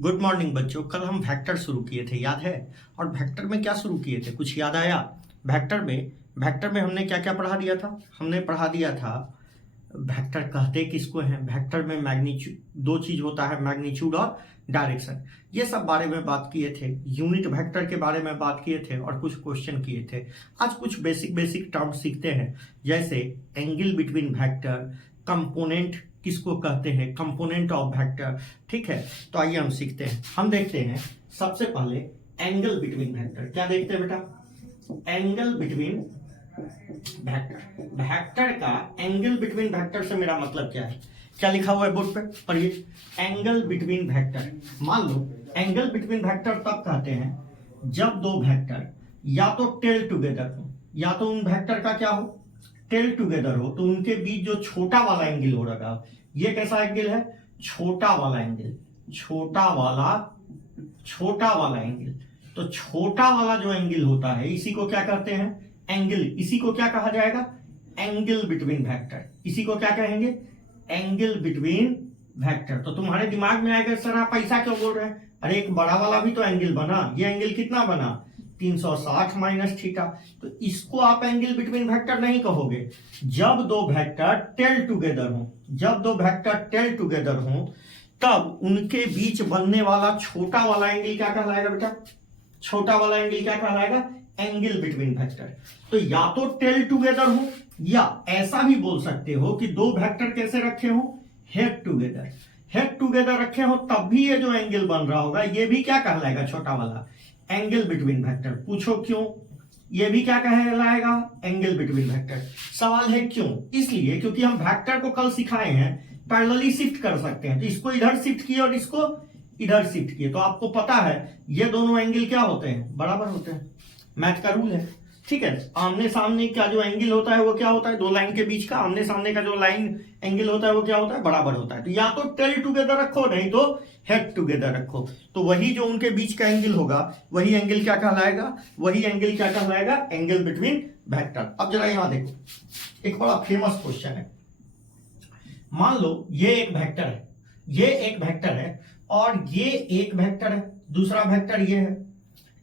Good morning बच्चों। कल हम वेक्टर शुरू किए थे, याद है? और वेक्टर में क्या शुरू किए थे, कुछ याद आया? वेक्टर में हमने क्या क्या पढ़ा दिया था? हमने पढ़ा दिया था वेक्टर कहते किसको हैं, वेक्टर में मैग्नीट्यूड दो चीज होता है, मैग्नीट्यूड और डायरेक्शन। ये सब बारे में बात किए थे, यूनिट वेक्टर के बारे में बात किए थे और कुछ क्वेश्चन किए थे। आज कुछ बेसिक टर्म सीखते हैं, जैसे एंगल बिटवीन वेक्टर, कंपोनेंट किसको कहते हैं, कंपोनेंट ऑफ वेक्टर। ठीक है, तो आइए हम सीखते हैं। हम देखते हैं सबसे पहले एंगल बिटवीन वेक्टर। क्या देखते हैं बेटा? Angle between vector. वेक्टर का एंगल बिटवीन वेक्टर से मेरा मतलब क्या है? क्या लिखा हुआ है बोर्ड पे, पढ़िए। एंगल बिटवीन वेक्टर, मान लो एंगल बिटवीन वेक्टर तब कहते हैं जब दो वेक्टर या तो टेल टुगेदर हो, या तो उन वेक्टर का क्या हो, टेल टुगेदर हो, तो उनके बीच जो छोटा वाला एंगल हो रहा है, ये कैसा एंगल है? छोटा वाला एंगल, छोटा वाला एंगल। तो छोटा वाला जो एंगल होता है इसी को क्या कहते हैं? एंगल। इसी को क्या कहा जाएगा? Angle between vector. इसी को क्या कहेंगे? Angle between vector. तो तुम्हारे दिमाग में आएगा सर आप ऐसा क्यों बोल रहे हैं? अरे एक बड़ा वाला भी तो एंगल बना, ये एंगल कितना बना? 360 माइनस थीटा। तो इसको आप एंगल बिटवीन वेक्टर नहीं कहोगे। जब दो वेक्टर टेल टुगेदर हो, जब दो वेक्टर टेल टुगेदर हो, तब उनके बीच बनने वाला छोटा वाला एंगल क्या कहलाएगा बेटा? छोटा वाला एंगल क्या कहलाएगा? Angle between vector. तो या तो टेल टुगेदर हो, या ऐसा भी बोल सकते हो कि दो वेक्टर कैसे रखे हो? Head together. हेड टुगेदर रखे हो तब भी ये जो एंगल बन रहा होगा ये भी क्या कहलाएगा? छोटा वाला एंगल बिटवीन वेक्टर। पूछो क्यों? ये भी क्या कहलाएगा? Angle between vector. सवाल है क्यों? इसलिए क्योंकि हम वेक्टर को कल सिखाए हैं पैरेलली शिफ्ट कर सकते हैं। तो इसको इधर शिफ्ट किए और इसको इधर शिफ्ट किए, तो आपको पता है ये दोनों एंगल क्या होते हैं? बराबर होते हैं। मैथ का रूल है, ठीक है। आमने सामने का जो एंगल होता है वो क्या होता है? दो लाइन के बीच का आमने सामने का जो लाइन एंगल होता है वो क्या होता है? बराबर होता है। तो या तो टेल टुगेदर रखो, नहीं तो हेड टुगेदर रखो। तो वही जो उनके बीच का एंगल होगा वही एंगल क्या कहलाएगा? वही एंगल क्या कहलाएगा? Angle between vector. अब जरा यहां देखो, एक बड़ा फेमस क्वेश्चन है। मान लो ये एक वेक्टर है, ये एक वेक्टर है और ये एक वेक्टर है, दूसरा वेक्टर ये है,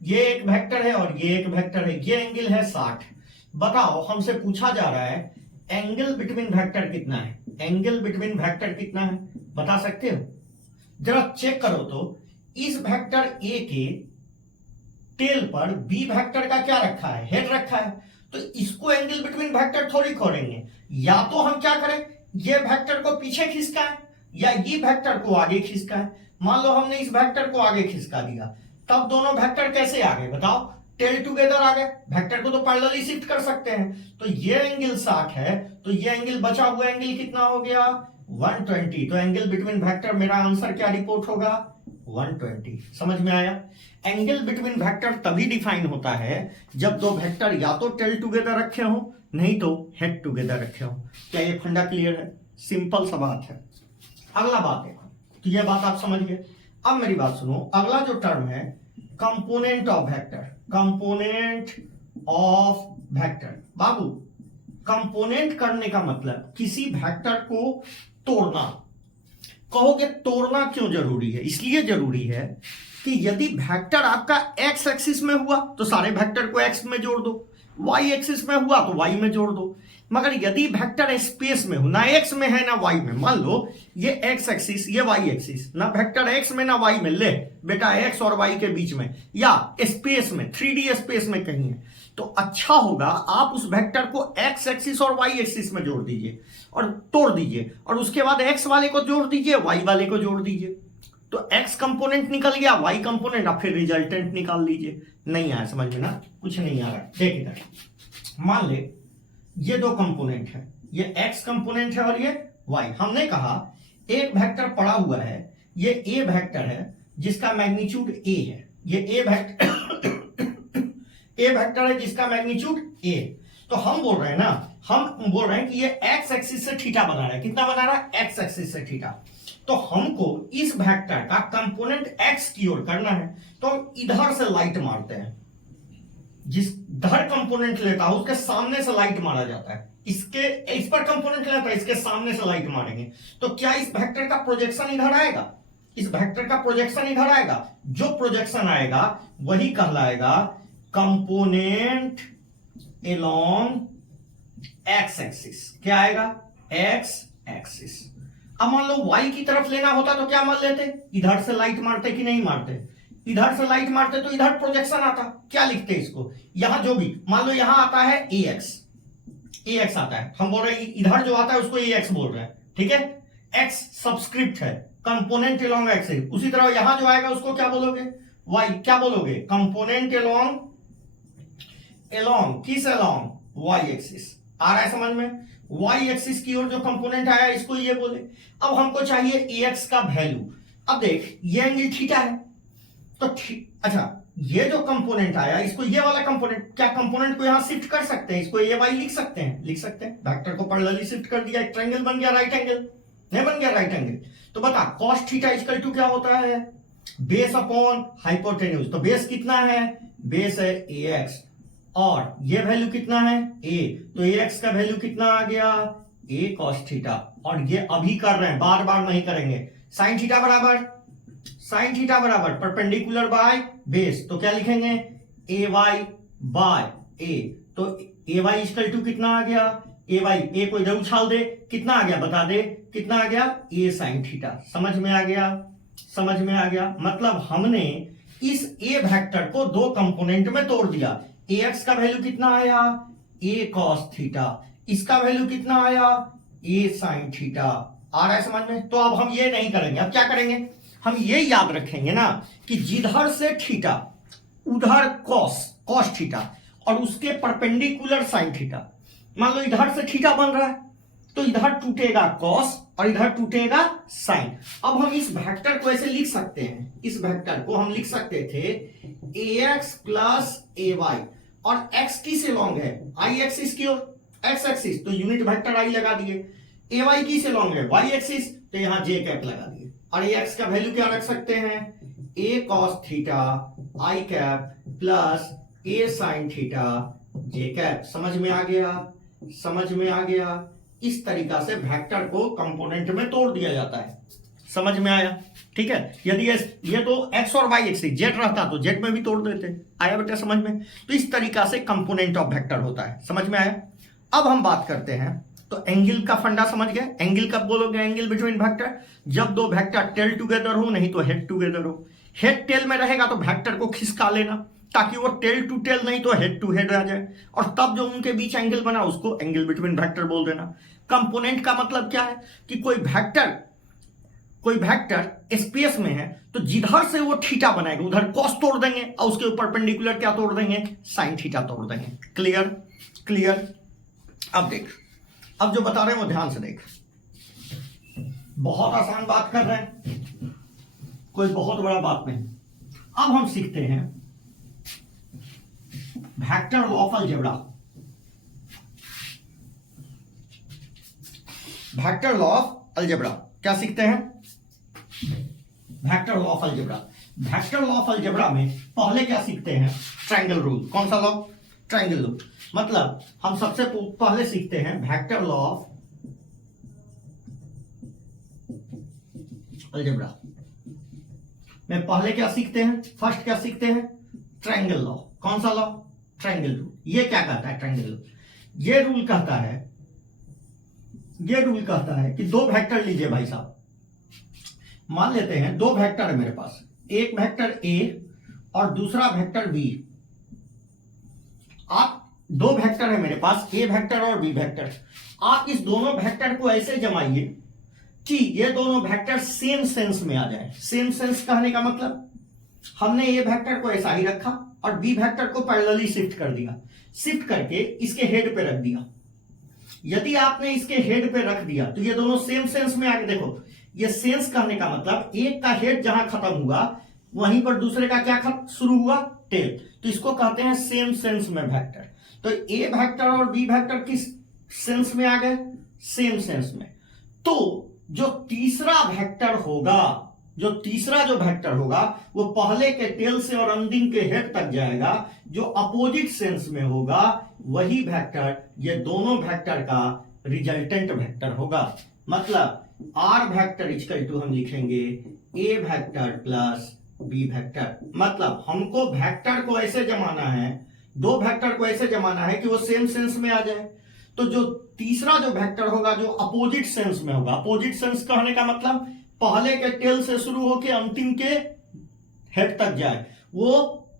ये एक वेक्टर है और ये एक वेक्टर है। ये एंगल है 60। बताओ, हमसे पूछा जा रहा है एंगल बिटवीन वेक्टर कितना है? एंगल बिटवीन वेक्टर कितना है बता सकते हो? जरा चेक करो तो इस वेक्टर ए के टेल पर बी वेक्टर का क्या रखा है? हेड रखा है। तो इसको एंगल बिटवीन वेक्टर थोड़ी खोलेंगे। या तो हम क्या करें, ये वेक्टर को पीछे खिसका है या ये वेक्टर को आगे खिसका है। मान लो हमने इस वेक्टर को आगे खिसका दिया, तब दोनों वेक्टर कैसे आ गए बताओ? टेल टुगेदर आ गए। वेक्टर को तो पैरेलली शिफ्ट कर सकते हैं। तो ये एंगल 60 है, तो ये एंगल बचा हुआ एंगल कितना हो गया? 120। तो एंगल बिटवीन वेक्टर मेरा आंसर क्या रिपोर्ट होगा? 120। समझ में आया? एंगल बिटवीन वेक्टर तभी डिफाइन होता है जब दो वेक्टर या तो टेल टुगेदर रखे हो, नहीं तो हेड टुगेदर रखे हो। क्या ये फंडा क्लियर है? सिंपल सा बात है। अगला बात देखो, तो ये बात आप समझ गए। अब मेरी बात सुनो, अगला जो टर्म है component of vector. Component of vector. Babu, component करने का मतलब किसी वेक्टर को तोड़ना। कहोगे तोड़ना क्यों जरूरी है? इसलिए जरूरी है कि यदि वेक्टर आपका एक्स एक्सिस में हुआ तो सारे वेक्टर को एक्स में जोड़ दो, वाई एक्सिस में हुआ तो वाई में जोड़ दो। मगर यदि वेक्टर स्पेस में हो, ना एक्स में है ना वाई में, मान लो ये एक्स एक्सिस ये वाई एक्सिस, ना वेक्टर एक्स में ना वाई में, ले बेटा एक्स और वाई के बीच में या स्पेस में 3D स्पेस में कहीं है, तो अच्छा होगा आप उस वेक्टर को एक्स एक्सिस और वाई एक्सिस में जोड़ दीजिए और तोड़ दीजिए, और उसके बाद एक्स वाले को जोड़ दीजिए, वाई वाले को जोड़ दीजिए। तो एक्स कंपोनेंट निकल गया, वाई कंपोनेंट, अब फिर रिजल्टेंट निकाल लीजिए। नहीं आया समझ में ना? कुछ नहीं आ रहा। देख इधर, मान ले ये दो कंपोनेंट है, ये एक्स कंपोनेंट है और ये वाई। हमने कहा एक वेक्टर पड़ा हुआ है, ये ए वेक्टर है जिसका मैग्नीट्यूड ए है, ये ए वेक्टर है जिसका मैग्नीट्यूड ए। तो हम बोल रहे हैं ना, हम बोल रहे हैं कि ये एक्स एक्सिस से थीटा बना रहा है। कितना बना रहा है? एक्स एक्सिस से थीटा। तो हमको इस वेक्टर का कंपोनेंट एक्स की ओर करना है, तो हम इधर से लाइट मारते हैं। जिस धर कंपोनेंट लेता है उसके सामने से लाइट मारा जाता है। इसके इस पर कंपोनेंट लेता है, इसके सामने से लाइट मारेंगे। तो क्या इस वेक्टर का प्रोजेक्शन इधर आएगा? इस वेक्टर का प्रोजेक्शन इधर आएगा, जो प्रोजेक्शन आएगा वही कहलाएगा कंपोनेंट एलोंग एक्स एक्सिस। क्या आएगा? X axis. अब मान लो y की तरफ लेना होता तो क्या मान लेते? इधर से लाइट मारते कि नहीं मारते? इधर से लाइट मारते तो इधर प्रोजेक्शन आता। क्या लिखते इसको? यहां जो भी मान लो यहां आता है ax आता है, हम बोल रहे हैं इधर जो आता है उसको ax बोल रहे हैं, ठीक है? x सब्सक्रिप्ट है, कंपोनेंट एलोंग एक्स है। उसी तरह यहां जो आएगा उसको क्या बोलोगे? y। क्या बोलोगे? कंपोनेंट एलोंग किस एलोंग? y axis. आ रहा है समझ में? y एक्सिस की ओर जो कंपोनेंट आया इसको ये बोले। अब हमको चाहिए ax का वैल्यू। अब देख ये एंगल थीटा है तो अच्छा ये जो कंपोनेंट आया इसको ये वाला कंपोनेंट, क्या कंपोनेंट को यहां शिफ्ट कर सकते हैं? इसको ये y लिख सकते हैं, लिख सकते हैं। वेक्टर को पैरेलली शिफ्ट कर दिया, एक ट्रायंगल बन गया, राइट एंगल नहीं बन गया, राइट एंगल। तो बता cos थीटा इक्वल टू क्या होता है? Base upon hypotenuse. तो बेस कितना है? बेस है ax और ये वैल्यू कितना है? a। तो ax का वैल्यू कितना आ गया? a cos theta. और ये अभी कर रहे हैं, बार बार नहीं करेंगे। sin थीटा बराबर परपेंडिकुलर बाय बेस, तो क्या लिखेंगे? ay by a। तो ay इक्वल टू कितना आ गया? a को इधर उछाल दे, कितना आ गया बता दे, कितना आ गया? a sin theta. समझ में आ गया? समझ में आ गया? मतलब हमने इस a वेक्टर को दो कंपोनेंट में तोड़ दिया। ax का वैल्यू कितना आया? a cos theta. इसका वैल्यू कितना आया? a sin theta. आ रहा है समझ में? तो अब हम ये नहीं करेंगे, अब क्या करेंगे? हम ये याद रखेंगे ना कि जिधर से थीटा उधर cos थीटा और उसके परपेंडिकुलर sin थीटा। मान लो इधर से थीटा बन रहा है तो इधर टूटेगा cos और इधर टूटेगा sin। अब हम इस वेक्टर को ऐसे लिख सकते हैं, इस वेक्टर को हम लिख सकते थे ax प्लस ay और x किस एलोंग है? i एक्सिस की ओर, x एक्सिस तो यूनिट वेक्टर i लगा दिए। ay किस एलोंग है? y एक्सिस तो यहां j कैप लगा दिए। और ax का वैल्यू क्या रख सकते हैं? a cos theta i cap plus a sin theta j cap. समझ में आ गया? समझ में आ गया? इस तरीका से वेक्टर को कंपोनेंट में तोड़ दिया जाता है। समझ में आया? ठीक है। यदि ये तो x और y एक्सिस जेड रहता तो जेड में भी तोड़ देते। आया बेटा समझ में? तो इस तरीका से कंपोनेंट ऑफ वेक्टर होता है। समझ में आया? अब हम बात करते हैं तो एंगल का फंडा समझ गए। एंगल कब बोलोगे? एंगल बिटवीन वेक्टर जब दो वेक्टर टेल टुगेदर हो, नहीं तो हेड टुगेदर हो। हेड टेल में रहेगा तो वेक्टर को खिसका लेना ताकि वो टेल टू टेल नहीं तो हेड टू हेड आ जाए, और तब जो उनके बीच एंगल बना उसको एंगल बिटवीन वेक्टर बोल देना। कंपोनेंट का मतलब क्या है कि कोई वेक्टर स्पेस में है तो जिधर से वो थीटा बनाएगा उधर कॉस तोड़ देंगे और उसके ऊपर परपेंडिकुलर क्या तोड़ देंगे? साइन थीटा तोड़ देंगे। क्लियर? क्लियर? अब देख, अब जो बता रहे हैं वो ध्यान से देख। बहुत आसान बात कर रहे हैं, कोई बहुत बड़ा बात नहीं। अब हम सीखते हैं vector law of algebra. Vector law of algebra क्या सीखते हैं? Vector law of algebra. Vector law of algebra में पहले क्या सीखते हैं? Triangle rule. कौन सा लॉ? Triangle rule. मतलब हम सबसे पहले सीखते हैं वेक्टर लॉ ऑफ अलजेब्रा में पहले क्या सीखते हैं? फर्स्ट क्या सीखते हैं? Triangle law. कौन सा लॉ? Triangle rule. ये क्या कहता है? ट्रायंगल रूल ये रूल कहता है कि दो वेक्टर लीजिए भाई साहब, मान लेते हैं दो वेक्टर है मेरे पास, एक वेक्टर a और दूसरा वेक्टर b। आप दो वेक्टर है मेरे पास, a वेक्टर और b वेक्टर। आप इस दोनों वेक्टर को ऐसे जमाइए कि ये दोनों वेक्टर सेम सेंस में आ जाए। सेम सेंस कहने का मतलब हमने a वेक्टर को ऐसा ही रखा और b वेक्टर को पैरेलली शिफ्ट कर दिया, शिफ्ट करके इसके हेड पे रख दिया। यदि आपने इसके हेड पे रख दिया तो ये दोनों सेम सेंस में आके देखो, ये सेंस कहने का मतलब एक का हेड जहां खत्म हुआ वहीं पर दूसरे का क्या शुरू हुआ? टेल। तो इसको कहते हैं सेम सेंस में वेक्टर। तो ए वेक्टर और बी वेक्टर किस सेंस में आ गए? सेम सेंस में। तो जो तीसरा वेक्टर होगा वो पहले के टेल से और अंतिम के हेड तक जाएगा, जो अपोजिट सेंस में होगा वही वेक्टर ये दोनों वेक्टर का रिजल्टेंट वेक्टर होगा। मतलब आर वेक्टर इक्वल टू हम लिखेंगे ए वेक्टर प्लस बी वेक्टर। मतलब हमको वेक्टर को ऐसे जमाना है, दो वेक्टर को ऐसे जमाना है कि वो सेम सेंस में आ जाए। तो जो तीसरा जो वेक्टर होगा जो अपोजिट सेंस में होगा, अपोजिट सेंस कहने का मतलब पहले के टेल से शुरू होकर अंतिम के हेड तक जाए, वो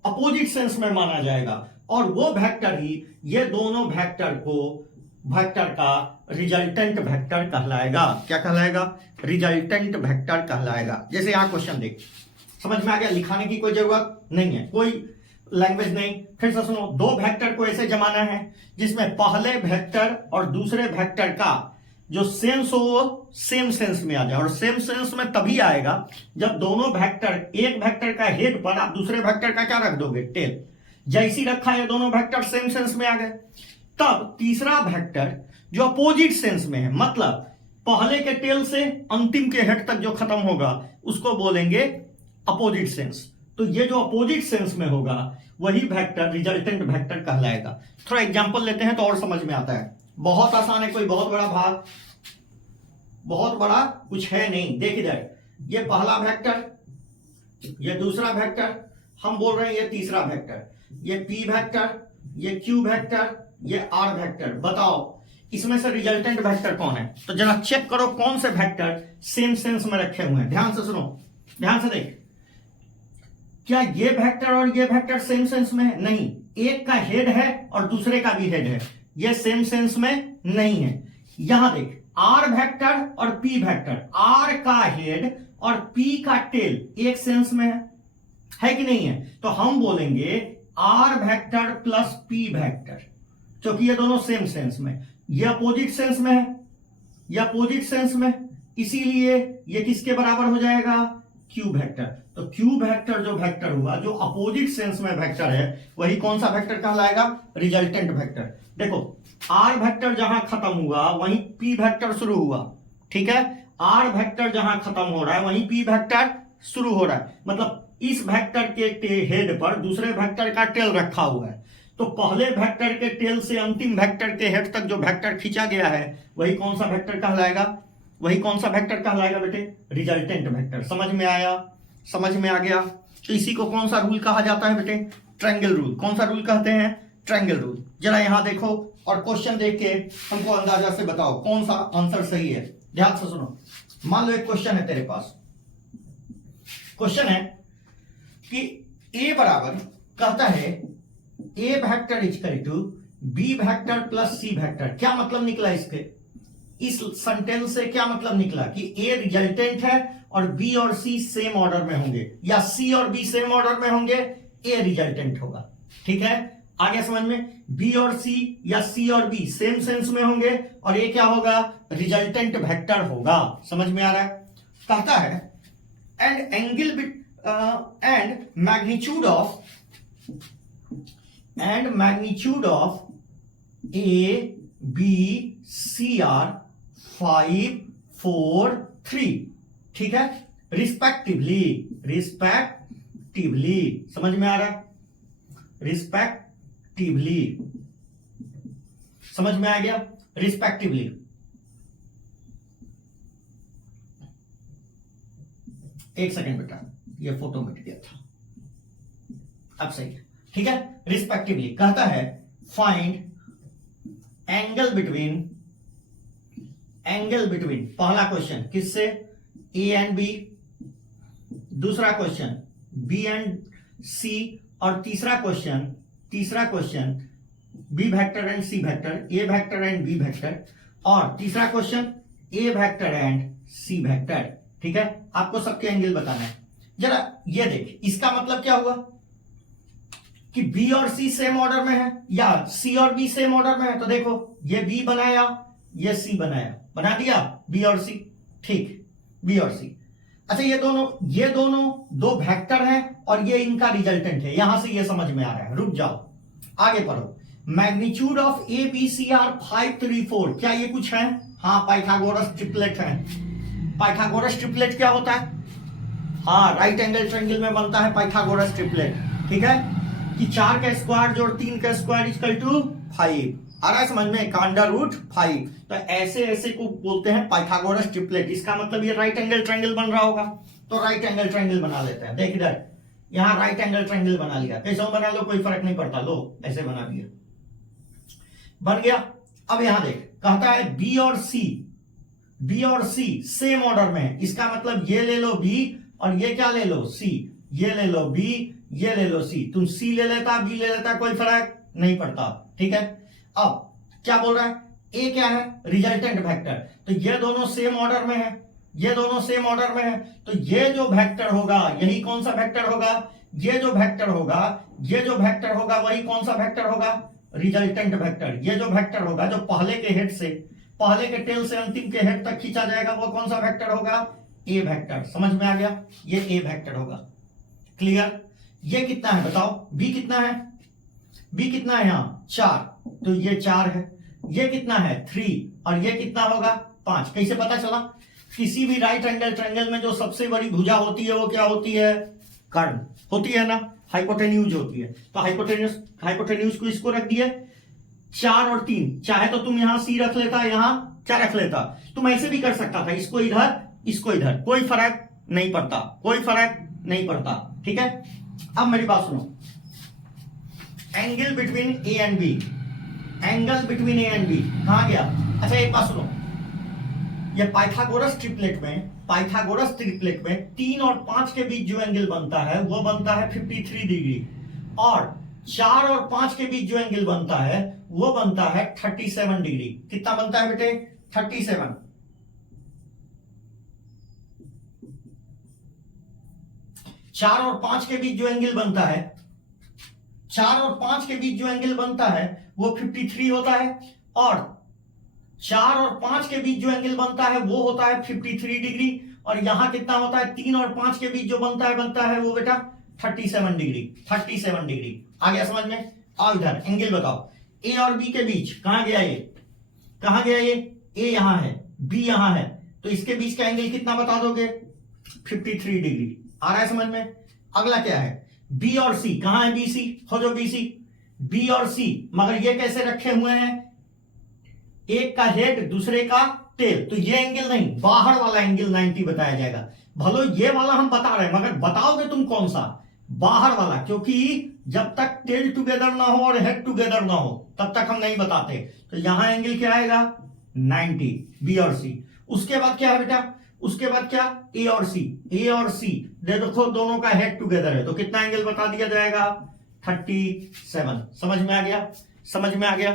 अपोजिट सेंस में माना जाएगा। और वो वेक्टर ही ये दोनों वेक्टर को वेक्टर का रिजल्टेंट वेक्टर कहलाएगा। क्या कहलाएगा? रिजल्टेंट वेक्टर कहलाएगा। जैसे यहां क्वेश्चन देख, समझ में आ गया? लिखाने की कोई जरूरत नहीं है, कोई लैंग्वेज नहीं। फिर से सुनो, दो वेक्टर को ऐसे जमाना है जिसमें पहले वेक्टर और दूसरे वेक्टर का जो सेंस हो वो सेम सेंस में आ जाए। और सेम सेंस में तभी आएगा जब दोनों वेक्टर, एक वेक्टर का हेड पर आप दूसरे वेक्टर का क्या रख दोगे? टेल। जैसी रखा है दोनों वेक्टर सेम सेंस में आ गए। तब तीसरा वेक्टर जो अपोजिट सेंस में है, मतलब पहले के टेल से अंतिम के हेड तक जो खत्म होगा उसको बोलेंगे अपोजिट सेंस। तो ये जो अपोजिट सेंस में होगा वही वेक्टर रिजल्टेंट वेक्टर कहलाएगा। थोड़ा एग्जांपल लेते हैं तो और समझ में आता है। बहुत आसान है, कोई बहुत बड़ा भाग, बहुत बड़ा कुछ है नहीं। देख इधर, ये पहला वेक्टर, ये दूसरा वेक्टर, हम बोल रहे हैं ये तीसरा वेक्टर, ये पी वेक्टर, ये क्यू वेक्टर, ये आर वेक्टर। बताओ इसमें से रिजल्टेंट वेक्टर कौन है? तो जरा चेक करो कौन से वेक्टर सेम सेंस में रखे हुए हैं। ध्यान से सुनो, ध्यान से देख, क्या ये वेक्टर और ये वेक्टर सेम सेंस में है? नहीं। एक का हेड है और दूसरे का भी हेड है, ये सेम सेंस में नहीं है। यहां देख, आर वेक्टर और पी वेक्टर, आर का हेड और पी का टेल एक सेंस में है कि नहीं है? तो हम बोलेंगे R vector plus P vector, क्योंकि ये दोनों सेम सेंस में। ये अपोजिट सेंस में है, ये अपोजिट सेंस में, इसीलिए ये किसके बराबर हो जाएगा? Q vector. तो क्यू वेक्टर जो वेक्टर हुआ, जो अपोजिट सेंस में वेक्टर है, वही कौन सा वेक्टर कहलाएगा? Resultant vector. देखो, आर वेक्टर जहां खत्म हुआ वहीं पी वेक्टर शुरू हुआ, ठीक है? आर वेक्टर जहां खत्म हो रहा है वहीं पी वेक्टर शुरू हो रहा है। मतलब इस वेक्टर के हेड पर दूसरे वेक्टर का टेल रखा हुआ है। तो पहले वेक्टर के टेल से अंतिम वेक्टर के हेड तक जो वेक्टर खींचा गया है वही कौन सा वेक्टर कहलाएगा? वही कौन सा वेक्टर कहलाएगा बेटे? Resultant vector. समझ में आया? समझ में आ गया? तो इसी को कौन सा रूल कहा जाता है बेटे? Triangle rule. कौन सा रूल कहते हैं? Triangle rule. जरा यहां देखो और क्वेश्चन देख के हमको अंदाजा से बताओ कौन सा आंसर सही है। ध्यान से सुनो, मान लो एक क्वेश्चन है तेरे पास। क्वेश्चन है कि ए बराबर कहता है A vector equal to B vector plus C vector. क्या मतलब निकला इसके? इस सेंटेंस से क्या मतलब निकला कि ए रिजल्टेंट है और बी और सी सेम ऑर्डर में होंगे, या सी और बी सेम ऑर्डर में होंगे, ए रिजल्टेंट होगा। ठीक है, आगे समझ में? बी और सी या सी और बी सेम सेंस में होंगे और ये क्या होगा? रिजल्टेंट वेक्टर होगा। समझ में आ रहा है? कहता है and angle and magnitude of A B C are 5 4 3, ठीक है, रिस्पेक्टिवली। समझ में आ रहा है? रिस्पेक्टिवली, समझ में आ गया? रिस्पेक्टिवली। एक सेकंड बेटा, ये फोटो मिट गया था, अब सही है। ठीक है, रिस्पेक्टिवली कहता है फाइंड एंगल बिटवीन पहला क्वेश्चन किससे? ए एंड बी, दूसरा क्वेश्चन बी एंड सी, और तीसरा question B vector and C vector, A vector and B vector, और तीसरा question A vector and C vector. ठीक है, आपको सबके एंगल बताना है। जरा ये देख, इसका मतलब क्या हुआ कि बी और सी सेम ऑर्डर में है या सी और बी सेम ऑर्डर में है। तो देखो, ये बी बनाया, ये सी बनाया, बना दिया बी और सी। ठीक, बी और सी। अच्छा, ये दोनों दो वेक्टर हैं और ये इनका रिजल्टेंट है। यहां से ये समझ में आ रहा है। रुक जाओ, आगे पढ़ो। Magnitude of A B C are 5 3 4, क्या ये कुछ है? हाँ, पाइथागोरस ट्रिपलेट है। पाइथागोरस ट्रिपलेट क्या होता है? हाँ, राइट एंगल ट्रायंगल में बनता है पाइथागोरस ट्रिपलेट। ठीक है, कि 4 का स्क्वायर जोड़ 3 का स्क्वायर इक्वल टू 5। आ रहा है समझ में, का √5। तो ऐसे ऐसे को बोलते हैं पाइथागोरस ट्रिपलेट। इसका मतलब ये राइट एंगल ट्रायंगल बन रहा होगा। तो राइट एंगल ट्रायंगल बना लेते हैं। देख इधर, यहां राइट एंगल ट्रायंगल बना लिया। कैसे बना लो कोई फर्क नहीं पड़ता, लो ऐसे बना दिया, बन गया। अब यहां देख, कहता है बी और सी सेम ऑर्डर में है। इसका मतलब ये ले लो बी और ये क्या ले लो सी, ये ले लो बी, ये ले लो सी। तुम सी ले लेता, बी ले लेता, कोई फर्क नहीं पड़ता, ठीक है। अब क्या बोल रहा है, ए क्या है, रिजल्टेंट वेक्टर। तो ये दोनों सेम ऑर्डर में है, ये दोनों सेम ऑर्डर में है। तो ये जो वेक्टर होगा यही कौन सा वेक्टर होगा, ये जो वेक्टर होगा, ये जो वेक्टर होगा वही कौन सा वेक्टर होगा, रिजल्टेंट वेक्टर। ये जो वेक्टर होगा जो पहले के हेड से, पहले के टेल से अंतिम के हेड तक खींचा जाएगा, वो कौन सा वेक्टर होगा, ए वेक्टर। समझ में आ गया, ये ए वेक्टर होगा। क्लियर। ये कितना है बताओ, बी कितना है, बी कितना है यहां 4, तो ये 4 है। ये कितना है 3 और ये कितना होगा 5। कैसे पता चला, किसी भी राइट एंगल ट्रायंगल में जो सबसे बड़ी भुजा होती है वो क्या होती है, कर्ण होती है ना, हाइपोटेन्यूज होती है। तो हाइपोटेन्यूज को इसको रख दिया 4 और 3। चाहे तो तुम यहां सी रख लेता, यहां क्या रख लेता, तुम ऐसे भी कर सकता था, इसको इधर इसको इधर, कोई फर्क नहीं पड़ता, कोई फर्क नहीं पड़ता, ठीक है। अब मेरी बात सुनो, angle between A and B, angle between A and B कहां गया। अच्छा एक बात सुनो, ये पाइथागोरस ट्रिपलेट में 3 और 5 के बीच जो एंगल बनता है वो बनता है 53 डिग्री, और 4 और 5 के बीच जो एंगल बनता है वो बनता है 37 डिग्री। कितना बनता है बेटे, 37। 4 और 5 के बीच जो एंगल बनता है, 4 और 5 के बीच जो एंगल बनता है वो 53 होता है, और 4 और 5 के बीच जो एंगल बनता है वो होता है 53 डिग्री। और यहां कितना होता है, 3 और 5 के बीच जो बनता है वो बेटा 37 डिग्री, 37 डिग्री। आ गया समझ में। आओ इधर एंगल बताओ, ए और बी के बीच कहां गया ये, कहां गया ये, ए यहां है, बी यहां है, तो इसके बीच का एंगल कितना बता दोगे, 53 डिग्री। आ रहा है समझ में। अगला क्या है, बी और सी, कहां है बी सी, हो जो बी सी, बी और सी, मगर ये कैसे रखे हुए हैं, एक का हेड दूसरे का टेल। तो ये एंगल नहीं, बाहर वाला एंगल 90 बताया जाएगा। भलो ये वाला हम बता रहे हैं, मगर बताओगे तुम कौन सा, बाहर वाला, क्योंकि जब तक टेल टुगेदर ना हो और हेड टुगेदर ना हो तब तक हम नहीं बताते। तो यहां एंगल क्या आएगा 90, बी और सी। उसके बाद क्या है बेटा, उसके बाद क्या, ए और सी, ए और सी देखो दोनों का हेड टुगेदर है, तो कितना एंगल बता दिया जाएगा 37। समझ में आ गया, समझ में आ गया।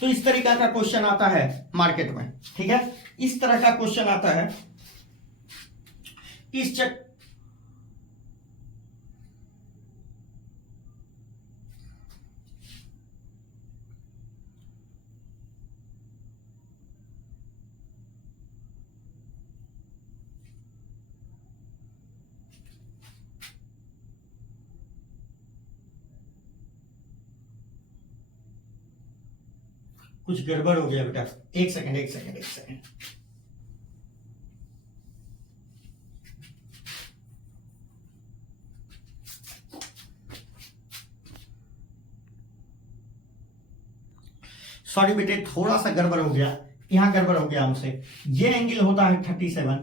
तो इस तरीका का क्वेश्चन आता है मार्केट में, ठीक है, इस तरह का क्वेश्चन आता है। इस चक कुछ गड़बड़ हो गया बेटा, एक सेकंड एक सेकंड एक सेकंड। सॉरी बेटे, थोड़ा सा गड़बड़ हो गया, यहां गड़बड़ हो गया हमसे। ये एंगल होता है 37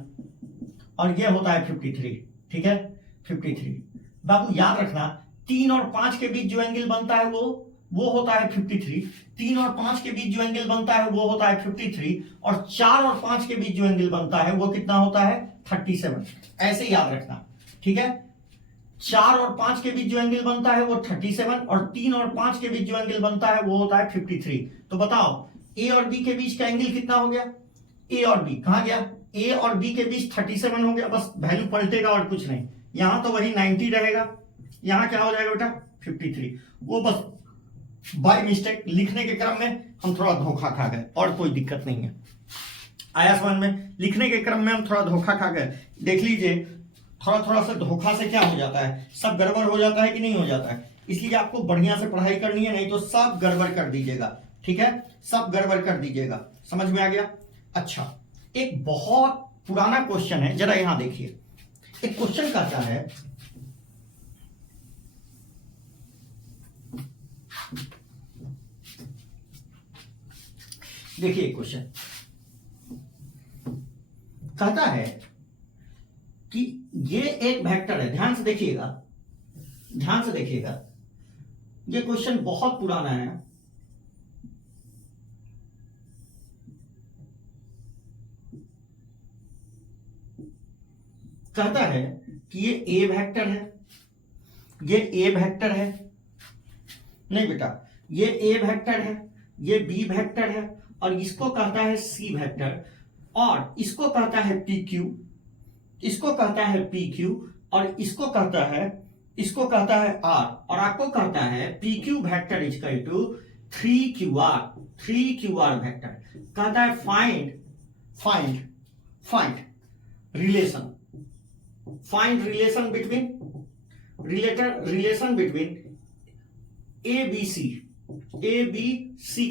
और ये होता है 53, ठीक है 53। बाबू याद रखना, 3 और 5 के बीच जो एंगल बनता है वो होता है 53। 3 और 5 के बीच जो एंगल बनता है वो होता है 53, और 4 और 5 के बीच जो एंगल बनता है वो कितना होता है 37। ऐसे याद रखना, ठीक है। 4 और 5 के बीच जो एंगल बनता है वो 37, और 3 और 5 के बीच जो एंगल बनता है वो होता है 53। तो बताओ ए और बी के बीच का एंगल कितना हो गया, ए और बी कहां गया, ए और बी के बीच 37 हो गया, बस वैल्यू पलटेगा और कुछ नहीं। यहां तो वही 90 रहेगा, यहां क्या हो जाएगा बेटा 53। वो बस बाय मिस्टेक लिखने के क्रम में हम थोड़ा धोखा खा गए, और कोई दिक्कत नहीं है। आया समझ में, लिखने के क्रम में हम थोड़ा धोखा खा गए। देख लीजिए थोड़ा थोड़ा सा धोखा से क्या हो जाता है, सब गड़बड़ हो जाता है कि नहीं हो जाता है। इसलिए आपको बढ़िया से पढ़ाई करनी है, नहीं तो सब गड़बड़ कर दीजिएगा, ठीक है, सब गड़बड़ कर दीजिएगा। समझ में आ गया। अच्छा, एक बहुत पुराना क्वेश्चन है, जरा यहां देखिए। एक क्वेश्चन का क्या है, देखिए क्वेश्चन कहता है कि ये एक वेक्टर है, ध्यान से देखिएगा, ध्यान से देखिएगा, ये क्वेश्चन बहुत पुराना है। कहता है कि ये ए वेक्टर है, ये ए वेक्टर है, नहीं बेटा, ये ए वेक्टर है, ये बी वेक्टर है, और इसको कहता है सी वेक्टर, और इसको कहता है पी क्यू, इसको कहता है पी क्यू, और इसको कहता है आर, और आपको कहता है P Q vector equal to 3QR vector. कहता है find relation between A B C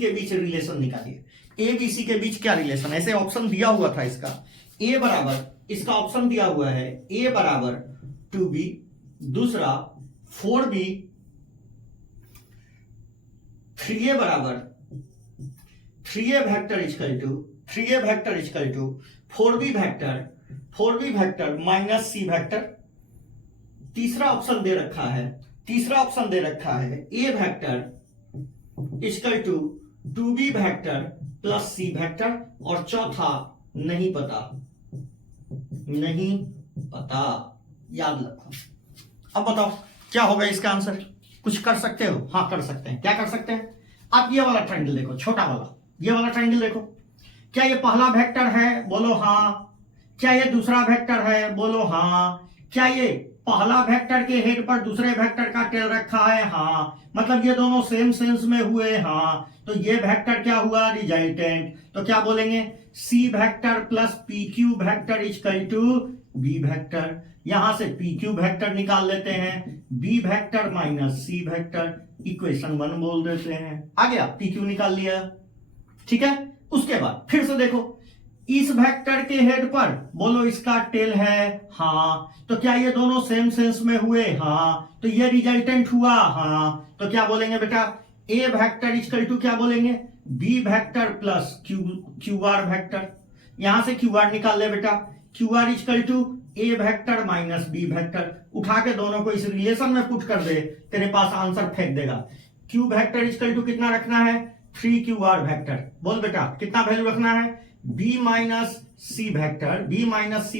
के बीच रिलेशन निकालिए। ए बी सी के बीच क्या रिलेशन, ऐसे ऑप्शन दिया हुआ था इसका, ए बराबर, इसका ऑप्शन दिया हुआ है ए बराबर 2b, दूसरा 4b, 3a बराबर 3a vector equal to 4b vector minus C vector. तीसरा ऑप्शन दे रखा है A vector equal to 2b vector plus C vector, और चौथा नहीं पता, याद रखो। अब बताओ क्या होगा इसका आंसर, कुछ कर सकते हो? हाँ कर सकते हैं। क्या कर सकते हैं? आप ये वाला ट्रायंगल देखो, छोटा वाला, ये वाला ट्रायंगल देखो, क्या ये पहला वेक्टर है? बोलो हाँ। क्या ये दूसरा वेक्टर है? बोलो हाँ। क्या ये पहला वेक्टर के हेड पर दूसरे वेक्टर का टेल रखा है? हाँ। मतलब ये दोनों सेम सेंस में हुए? हाँ। तो ये वेक्टर क्या हुआ? रिजल्टेंट। तो क्या बोलेंगे? C vector plus P Q vector equal to B vector. यहां से पी क्यू वेक्टर निकाल लेते हैं, B vector minus C vector, equation 1 बोल देते हैं। आ गया, पी क्यू निकाल लिया, ठीक है। उसके बाद फिर से देखो, इस वेक्टर के हेड पर बोलो इसका टेल है, हाँ। तो क्या ये दोनों सेम सेंस में हुए? हाँ। तो ये रिजल्टेंट हुआ, हाँ। तो क्या बोलेंगे बेटा? ए वेक्टर इजकल टू क्या बोलेंगे? B vector plus Q R vector. यहां से क्यू आर निकाल ले बेटा, Q R equal to A vector minus B vector. उठा के दोनों को इस रिलेशन में पुट कर दे, तेरे पास आंसर फेंक देगा। क्यू वेक्टर इजकल टू कितना रखना है? 3QR vector. बोल बेटा कितना वैल्यू रखना है? B minus C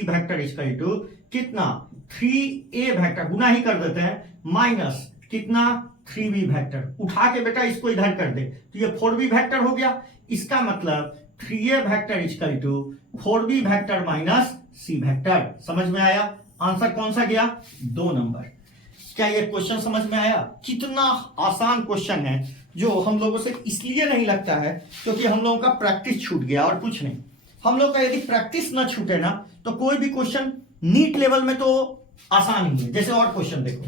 vector equal to कितना? 3A वेक्टर, गुना ही कर देते हैं, माइनस कितना? 3B vector. उठा के बेटा इसको इधर कर दे, तो ये 4B वेक्टर हो गया। इसका मतलब 3A vector equal to 4B vector minus C vector. समझ में आया? आंसर कौन सा गया? 2 नंबर। क्या ये क्वेश्चन समझ में आया? कितना आसान क्वेश्चन है, जो हम लोगों से इसलिए नहीं लगता है क्योंकि हम लोगों का प्रैक्टिस छूट गया, और कुछ नहीं। हम लोग का यदि प्रैक्टिस ना छूटे ना, तो कोई भी क्वेश्चन नीट लेवल में तो आसान ही है। जैसे और क्वेश्चन देखो,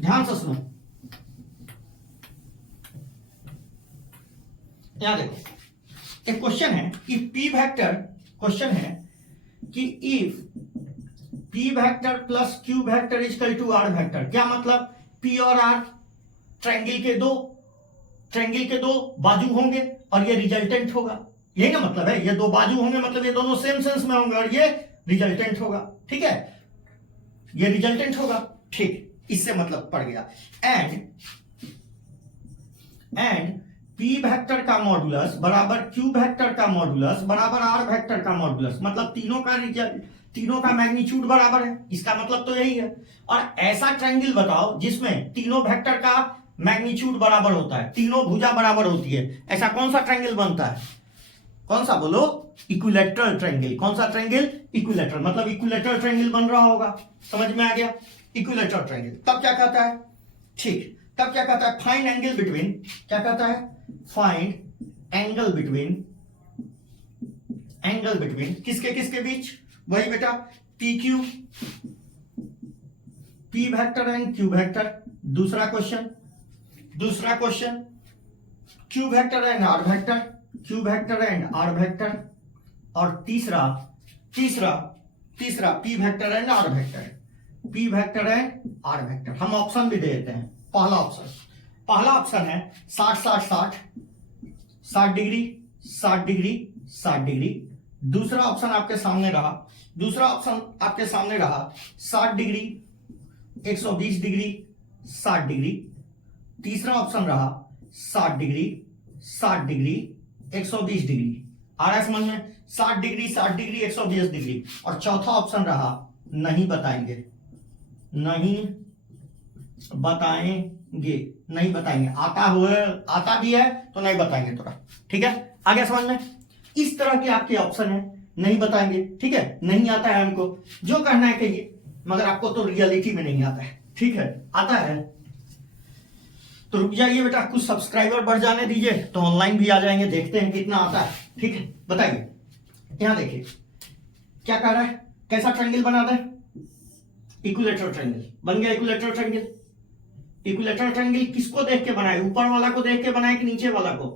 ध्यान से सुनो, यहां देखो, एक क्वेश्चन है कि पी वेक्टर, क्वेश्चन है कि if P vector plus Q vector equal to R vector. क्या मतलब? पी और आर ट्रायंगल के दो बाजू होंगे, और ये रिजल्टेंट होगा। यही ना मतलब है, ये दो बाजू होंगे मतलब ये दोनों सेम सेंस में होंगे, और ये रिजल्टेंट होगा, ठीक है। ये रिजल्टेंट होगा, ठीक, इससे मतलब पड़ गया। एंड पी वेक्टर का मॉडुलस बराबर क्यू वेक्टर का मॉडुलस बराबर आर वेक्टर का मॉडुलस, मतलब तीनों का मैग्नीट्यूड बराबर है। इसका मतलब तो यही है। और ऐसा ट्रायंगल बताओ जिसमें तीनों वेक्टर का मैग्नीट्यूड बराबर होता है, तीनों भुजा बराबर होती है। ऐसा कौन सा ट्रायंगल बनता है? कौन सा बोलो? Equilateral triangle. कौन सा ट्रायंगल? इक्विलैटरल। मतलब इक्विलैटरल ट्रायंगल बन रहा होगा। समझ में आ गया? Equilateral triangle. तब क्या कहता है? ठीक, तब क्या कहता है? फाइंड एंगल बिटवीन, क्या कहता है? फाइंड एंगल बिटवीन किसके बीच? वही बेटा, P Q, P vector and Q vector. दूसरा question Q vector and R vector, और तीसरा P vector and R vector. हम ऑप्शन भी दे देते हैं। पहला ऑप्शन है 60-60-60, 60 डिग्री 60 डिग्री 60 डिग्री। दूसरा ऑप्शन आपके सामने रहा, दूसरा ऑप्शन आपके सामने रहा 60 डिग्री 120 डिग्री 60 डिग्री। तीसरा ऑप्शन रहा 60 डिग्री 60 डिग्री 120 डिग्री। आ रहा है समझ में? 60 डिग्री 60 डिग्री 120 डिग्री। और चौथा ऑप्शन रहा नहीं बताएंगे, नहीं बताएंगे, नहीं बताएंगे। आता भी है तो नहीं बताएंगे थोड़ा, ठीक है? आगे समझ में? इस तरह के आपके ऑप्शन है, नहीं बताएंगे, ठीक है? नहीं आता है हमको, जो कहना है कहिए, मगर आपको तो रियलिटी में नहीं आता है, ठीक है? आता है तो रुक जाइए बेटा, कुछ सब्सक्राइबर बढ़ जाने दीजिए तो ऑनलाइन भी आ जाएंगे, देखते हैं कितना आता है, ठीक है? बताइए, यहां देखिए क्या कह रहा है, कैसा ट्रायंगल बना दे? इक्विलेटरल ट्रायंगल बन गया। इक्विलेटरल ट्रायंगल, इक्विलेटरल ट्रायंगल किसको देख के बनाए? ऊपर वाला को देख के बनाए कि नीचे वाला को?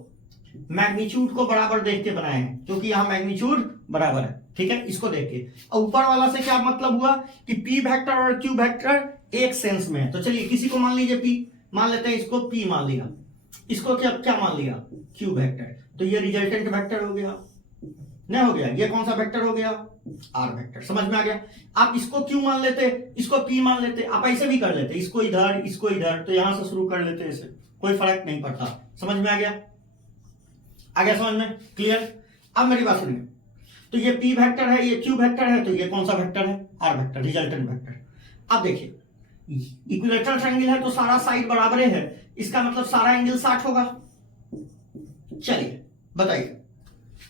मैग्नीट्यूड को बराबर देख के बनाए हैं, क्योंकि यहां मैग्नीट्यूड बराबर है, ठीक है? इसको देख के। और ऊपर वाला से क्या मतलब हुआ कि पी वेक्टर और क्यू वेक्टर एक सेंस में है। तो चलिए किसी को मान लीजिए पी, मान लेते हैं इसको पी मान लिया, इसको क्या क्या मान लिया? Q vector. तो ये रिजल्टेंट वेक्टर हो गया, नहीं हो गया? ये कौन सा वेक्टर हो गया? R vector. समझ में आ गया? आप इसको क्यू मान लेते, इसको पी मान लेते, आप ऐसे भी कर लेते, इसको इधर इसको इधर, तो यहां से शुरू कर लेते, इसे कोई फर्क नहीं पड़ता। समझ में आ गया? आ गया समझ में? क्लियर? अब मेरी बात सुनिए, तो ये पी वेक्टर है, ये क्यू वेक्टर है, तो ये कौन सा वेक्टर है? R vector, resultant vector. अब देखिए इक्विलेटरल ट्रायंगल है तो सारा साइड बराबर है, इसका मतलब सारा एंगल 60 होगा। चलिए बताइए,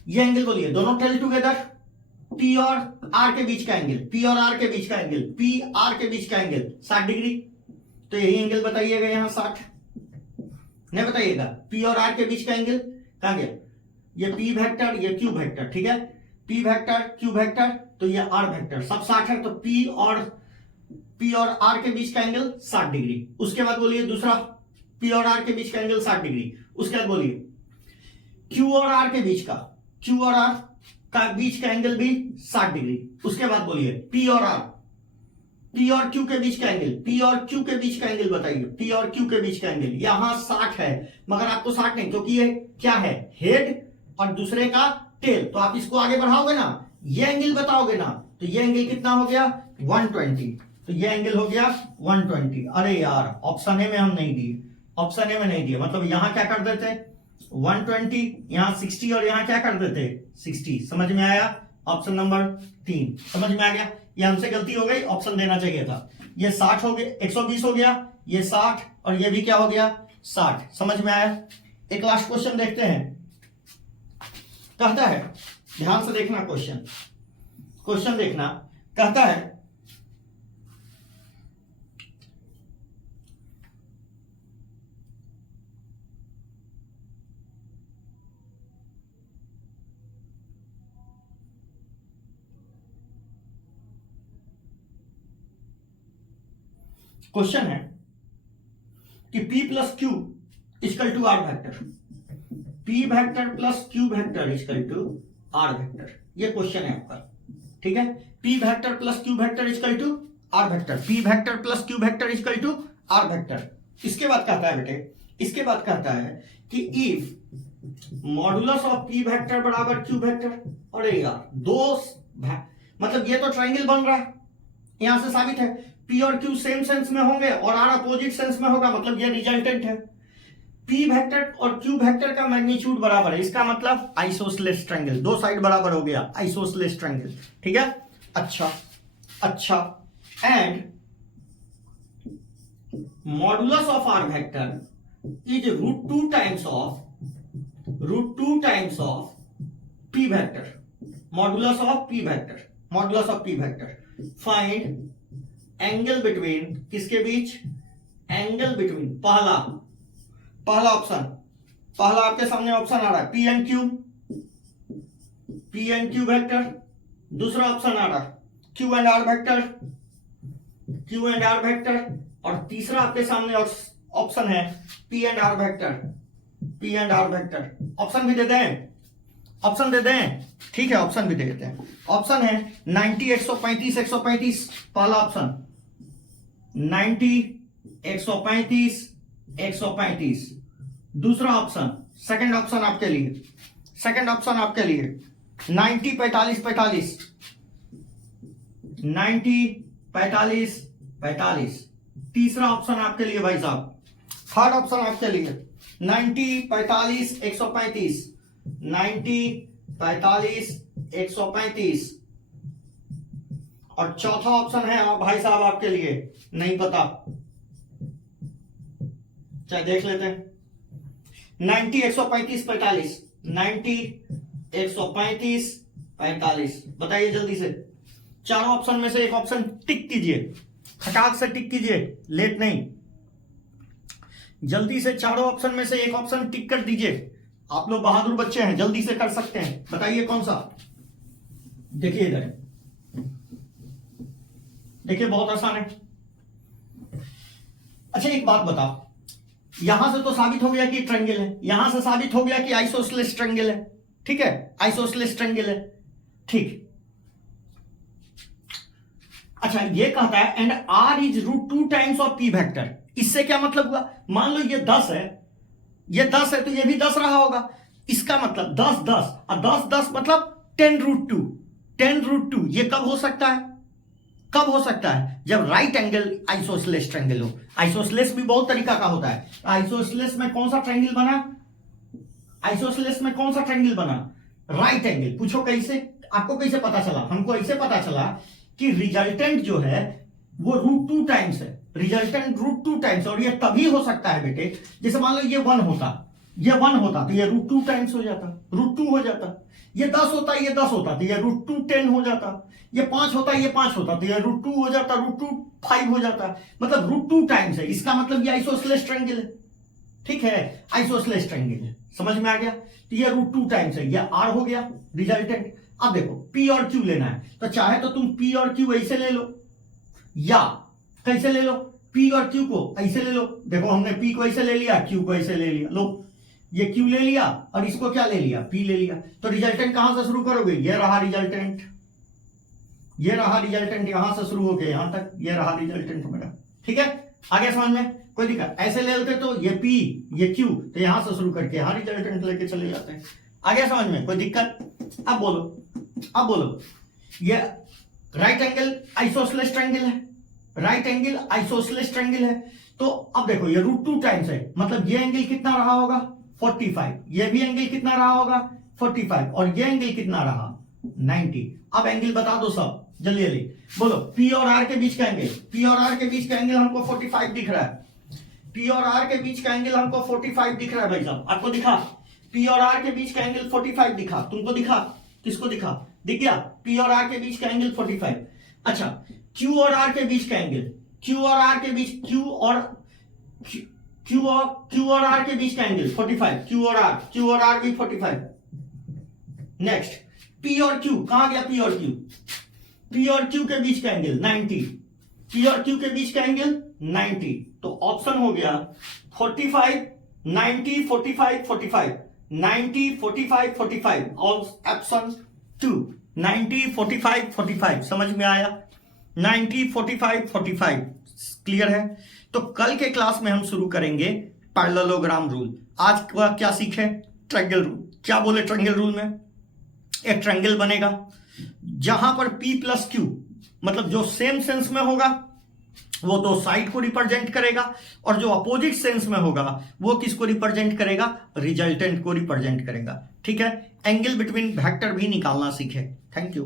ये एंगल बोलिए, दोनों टेल टुगेदर, पी और आर के बीच का एंगल, पी और आर के बीच का एंगल, पी आर के बीच का एंगल 60 डिग्री। तो यही एंगल बताइएगा यहां 60, नहीं बताइएगा? पी और आर के बीच का एंगल कहां गया? ये पी वेक्टर, ये क्यू वेक्टर, ठीक है? पी वेक्टर क्यू वेक्टर, तो ये आर वेक्टर, सब 60 है, तो पी और आर के बीच का एंगल 60 डिग्री। उसके बाद बोलिए दूसरा, पी और आर के बीच का एंगल 60 डिग्री। उसके बाद बोलिए क्यू और आर के बीच का, क्यू और आर का बीच का एंगल भी 60 डिग्री। उसके बाद बोलिए पी और आर, पी और क्यू के बीच का एंगल, पी और क्यू के बीच का एंगल बताइए, पी और क्यू के बीच का एंगल यहां 60 है, मगर आपको 60 नहीं, क्योंकि ये क्या है? हेड और दूसरे का टेल। तो आप इसको आगे बढ़ाओगे ना, ये एंगल बताओगे ना, तो ये एंगल कितना हो गया? 120। तो ये एंगल हो गया 120। अरे यार ऑप्शन ए में हम नहीं दिए, ऑप्शन ए में नहीं दिए, मतलब यहां क्या कर देते 120, यहां 60 और यहां क्या कर देते 60। समझ में आया? ऑप्शन नंबर 3 समझ में आ गया? ये हमसे गलती हो गई, ऑप्शन देना चाहिए था। ये 60 हो गया, 120 हो गया, ये 60 और ये भी क्या हो गया 60। समझ में आया? एक लास्ट क्वेश्चन देखते हैं, कहता है, ध्यान से देखना क्वेश्चन, क्वेश्चन देखना, कहता है क्वेश्चन है कि P plus Q equal to R vector, P vector plus Q vector equal to R vector. ये क्वेश्चन है आपका, ठीक है? P vector plus Q vector equal to R vector, P vector plus Q vector equal to R vector. इसके बाद कहता है बेटे, इसके बाद कहता है कि if modulus of P vector बराबर क्यू वेक्टर। अरे यार मतलब ये तो ट्रायंगल बन रहा है, यहां से साबित है P और Q सेम सेंस में होंगे और R अपोजिट सेंस में होगा, मतलब ये रिजल्टेंट है। P वेक्टर और Q वेक्टर का मैग्नीट्यूड बराबर है, इसका मतलब आइसोसेलेस ट्रायंगल, दो साइड बराबर हो गया, आइसोसेलेस ट्रायंगल, ठीक है? अच्छा and modulus of R vector is √2 times of P vector, modulus of P vector. Find angle between, किसके बीच? एंगल बिटवीन, पहला ऑप्शन, पहला आपके सामने ऑप्शन आ रहा है P एंड Q वेक्टर। दूसरा ऑप्शन आ रहा है Q एंड R वेक्टर। और तीसरा आपके सामने ऑप्शन है P and R vector. Option भी दे दें, ऑप्शन दे दें, ठीक है? ऑप्शन भी दे देते हैं। ऑप्शन है 90 135 135, पहला ऑप्शन 90 135 135। दूसरा ऑप्शन सेकंड ऑप्शन आपके लिए, सेकंड ऑप्शन आपके लिए 90 45 45, 90 45 45। तीसरा ऑप्शन आपके लिए भाई साहब, थर्ड ऑप्शन आपके लिए 90 45 135, 90 45 135। और चौथा ऑप्शन है भाई साहब आपके लिए नहीं पता, चाहे देख लेते हैं। 90 135 45, 90 135 45। बताइए जल्दी से, चारों ऑप्शन में से एक ऑप्शन टिक कीजिए, खटाक से टिक कीजिए, लेट नहीं, जल्दी से चारों ऑप्शन में से एक ऑप्शन टिक कर दीजिए। आप लोग बहादुर बच्चे हैं, जल्दी से कर सकते हैं। बताइए कौन सा। देखिए इधर, देखिए बहुत आसान है। अच्छा एक बात बताओ, यहां से तो साबित हो गया कि ट्रायंगल है, यहां से साबित हो गया कि आइसोसेलेस ट्रायंगल है, ठीक है, आइसोसेलेस ट्रायंगल है, ठीक। अच्छा ये कहता है and R is √2 times of P vector. इससे क्या मतलब हुआ, मान लो ये 10 है, ये 10 है तो ये भी 10 रहा होगा। इसका मतलब 10 10 और 10 10 मतलब 10√2, 10√2। ये कब हो सकता है, कब हो सकता है, जब राइट एंगल आइसोसेलेस ट्रायंगल हो। आइसोसेलेस भी बहुत तरीका का होता है। आइसोसेलेस में कौन सा ट्रायंगल बना, आइसोसेलेस में कौन सा ट्रायंगल बना, राइट एंगल। पूछो कैसे, आपको कैसे पता चला, हमको ऐसे पता चला कि रिजल्टेंट जो है वो √2 टाइम्स है, रिजल्टेंट √2 टाइम्स। और ये तभी हो सकता है बेटे, जैसे मान लो ये 1 होता, ये 1 होता तो ये √2 टाइम्स हो जाता, √2 हो जाता। ये 10 होता, ये 10 होता तो ये √2 10 हो जाता। ये 5 होता, ये 5 होता तो ये √2 हो जाता, √2 5 हो जाता। मतलब √2 टाइम्स है। इसका मतलब ये आइसोसेलेस ट्रायंगल है, ठीक है, आइसोसेलेस ट्रायंगल है। समझ में आ गया। तो ये √2 टाइम्स है, ये आर हो गया रिजल्टेंट। अब देखो पी और क्यू लेना है, तो चाहे तो तुम पी और क्यू ऐसे ले लो, या कैसे ले लो, पी और क्यू को ऐसे ले लो। देखो हमने पी को ऐसे ले लिया, क्यू को ऐसे ले लिया, लो ये क्यू ले लिया और इसको क्या ले लिया, पी ले लिया। तो रिजल्टेंट कहां से शुरू करोगे, ये रहा रिजल्टेंट, ये रहा रिजल्टेंट, यहां से शुरू होके यहां तक, ये रहा रिजल्टेंट मेरा, ठीक है। आगे समझ में कोई दिक्कत, ऐसे ले लेते तो ये पी ये क्यू, तो यहां से शुरू करके यहां रिजल्टेंट लेके चले जाते हैं। आगे समझ में कोई दिक्कत। अब बोलो, अब बोलो, ये राइट एंगल आइसोसेलेस ट्रायंगल है, राइट एंगल आइसोसेलेस ट्रायंगल है। तो अब देखो ये √2 टाइम्स है, मतलब ये एंगल कितना रहा होगा 45, ये भी एंगल कितना रहा होगा 45, और ये एंगल कितना रहा 90। अब एंगल बता दो सब जल्दी जल्दी, बोलो पी और आर के बीच का एंगल, पी और आर के बीच का एंगल हमको 45 दिख रहा है, पी और आर के बीच का एंगल हमको 45 दिख रहा है भाई साहब। आपको दिखा, पी और आर के बीच का एंगल 45 दिखा, तुमको दिखा, किसको दिखा, दिख गया, पी और आर के बीच का एंगल 45। अच्छा क्यू और आर के बीच का एंगल, क्यू और आर के बीच, क्यू और आर के बीच का एंगल 45, क्यू और आर भी 45। नेक्स्ट पी और क्यू, कहां गया पी और क्यू, पी और क्यू के बीच का एंगल 90, पी और क्यू के बीच का एंगल 90। तो ऑप्शन हो गया 45 90 45 45, 90 45 45, ऑप्शन 2 90 45 45। समझ में आया, 90 45 45 क्लियर है। तो कल के क्लास में हम शुरू करेंगे पैरेललोग्राम रूल। आज का क्या सीखे, ट्रायंगल रूल। क्या बोले ट्रायंगल रूल में, एक ट्रायंगल बनेगा जहां पर P प्लस Q, मतलब जो सेम सेंस में होगा वो दो साइड को रिप्रेजेंट करेगा, और जो अपोजिट सेंस में होगा वो किसको रिप्रेजेंट करेगा, रिजल्टेंट को रिप्रेजेंट करेगा, ठीक है। एंगल बिटवीन वेक्टर भी निकालना सीखे। Thank you.